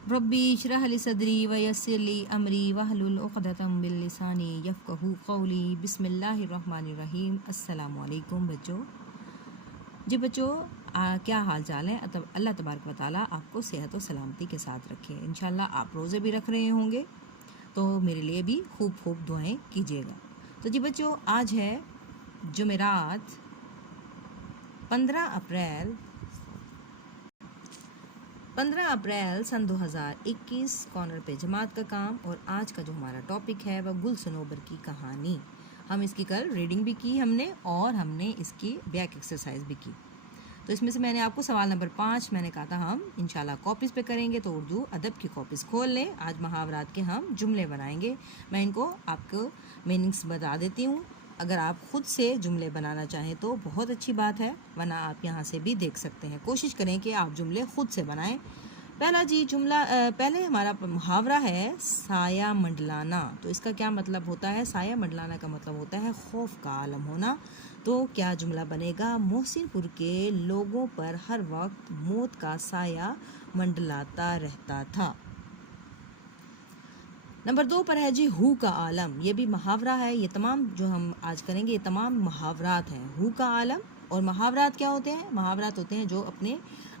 रब्बी इश्रह ली सदरी व यस्सिर ली अमरी वहलुल उक़दतम बिल लिसानी यफ़क़हू क़ौली। बिस्मिल्लाहिर्रहमानिर्रहीम। अस्सलामु अलैकुम बच्चों। जी बच्चों, क्या हाल चाल है? अल्लाह तबारक व तआला आपको सेहत और सलामती के साथ रखे। इंशाल्लाह आप रोज़े भी रख रहे होंगे तो मेरे लिए भी खूब खूब दुआएं कीजिएगा। तो जी बच्चों, आज है जुमेरात 15 अप्रैल सन 2021। कॉर्नर पे जमात का काम। और आज का जो हमारा टॉपिक है वह गुल सनोबर की कहानी। हम इसकी कल रीडिंग भी की हमने और हमने इसकी बैक एक्सरसाइज भी की। तो इसमें से मैंने आपको सवाल नंबर 5 मैंने कहा था हम इंशाल्लाह कॉपीज़ पे करेंगे, तो उर्दू अदब की कॉपीज़ खोल लें। आज मुहावरात के हम जुमले बनाएंगे। मैं इनको आपको मीनिंग्स बता देती हूँ। अगर आप खुद से जुमले बनाना चाहें तो बहुत अच्छी बात है, वरना आप यहाँ से भी देख सकते हैं। कोशिश करें कि आप जुमले खुद से बनाएं। पहला जी जुमला, पहले हमारा मुहावरा है साया मंडलाना। तो इसका क्या मतलब होता है? साया मंडलाना का मतलब होता है खौफ का आलम होना। तो क्या जुमला बनेगा? मोहसिनपुर के लोगों पर हर वक्त मौत का साया मंडलाता रहता था। नंबर 2 पर है जी हु का आलम। ये भी मुहावरा है। ये तमाम जो हम आज करेंगे ये तमाम मुहावरात हैं। हु का आलम। और मुहावरात क्या होते हैं? मुहावरात होते हैं जो अपने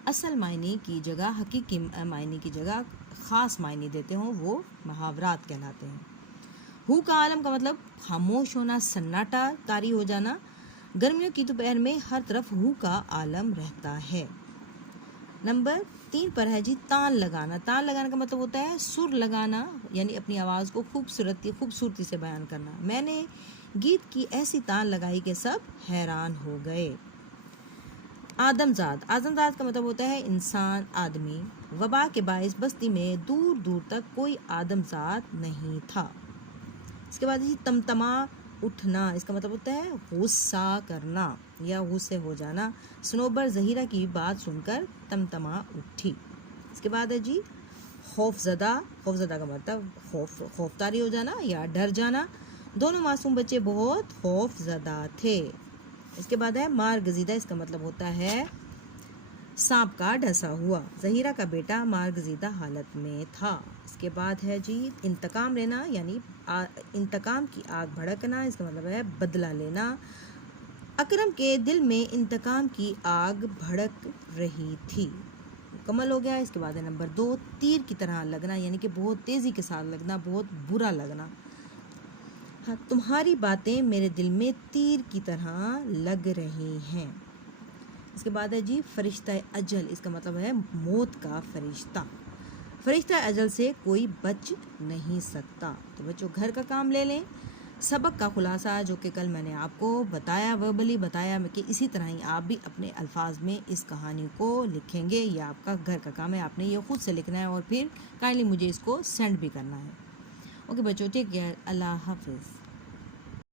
असल मायने की जगह हकीकी मायने की जगह ख़ास मायने देते हों, वो मुहावरात कहलाते हैं। हु का आलम का मतलब खामोश होना, सन्नाटा तारी हो जाना। गर्मियों की दोपहर में हर तरफ हु का आलम रहता है। नंबर 3 पर है जी तान लगाना। तान लगाना का मतलब होता है सुर लगाना, यानी अपनी आवाज़ को खूबसूरती से बयान करना। मैंने गीत की ऐसी तान लगाई कि सब हैरान हो गए। आदमजाद। आदमजाद का मतलब होता है इंसान, आदमी। वबा के बाइस बस्ती में दूर दूर तक कोई आदमजाद नहीं था। इसके बाद जी तमतमा उठना। इसका मतलब होता है गुस्सा करना या गुस्से हो जाना। सनोबर ज़हीरा की बात सुनकर तमतमा उठी। इसके बाद है जी खौफज़दा। खौफज़दा का मतलब खौफतारी हो जाना या डर जाना। दोनों मासूम बच्चे बहुत खौफज़दा थे। इसके बाद है मार गजीदा। इसका मतलब होता है सांप का ढसा हुआ। ज़हीरा का बेटा मार गजीदा हालत में था। इसके बाद है जी इंतकाम लेना, यानी इंतकाम की आग भड़कना। इसका मतलब है बदला लेना। अकरम के दिल में इंतकाम की आग भड़क रही थी। मुकम्मल हो गया। इसके बाद है नंबर 2 तीर की तरह लगना, यानी कि बहुत तेज़ी के साथ लगना, बहुत बुरा लगना। हाँ, तुम्हारी बातें मेरे दिल में तीर की तरह लग रही हैं। इसके बाद है जी फरिश्ता अजल। इसका मतलब है मौत का फरिश्ता। फरिश्ता अजल से कोई बच नहीं सकता। तो बच्चों घर का काम ले लें। सबक का खुलासा जो कि कल मैंने आपको बताया, वर्बली बताया कि इसी तरह ही आप भी अपने अल्फाज में इस कहानी को लिखेंगे। ये आपका घर का काम है, आपने ये खुद से लिखना है और फिर काइंडली मुझे इसको सेंड भी करना है। ओके बच्चों, टेक केयर। अल्लाह हाफिज़।